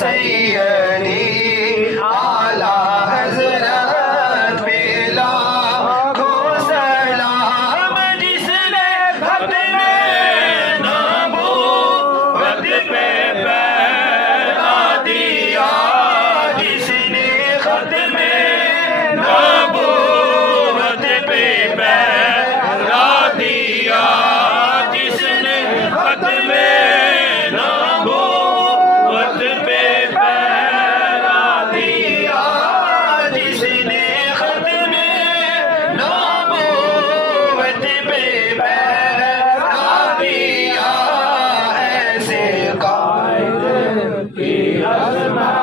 سیدی اعلی حضرت پہ لاکھوں سلام، جس نے ختم نبوت پہ پہرا دیا، جس نے ختم نبوت پہ پہرا دیا، جس نے ختم نبوت پہ پہرا دیا، جس نے ختم نبوت پہ پہرا دیا، ایسے قائد کی عظمت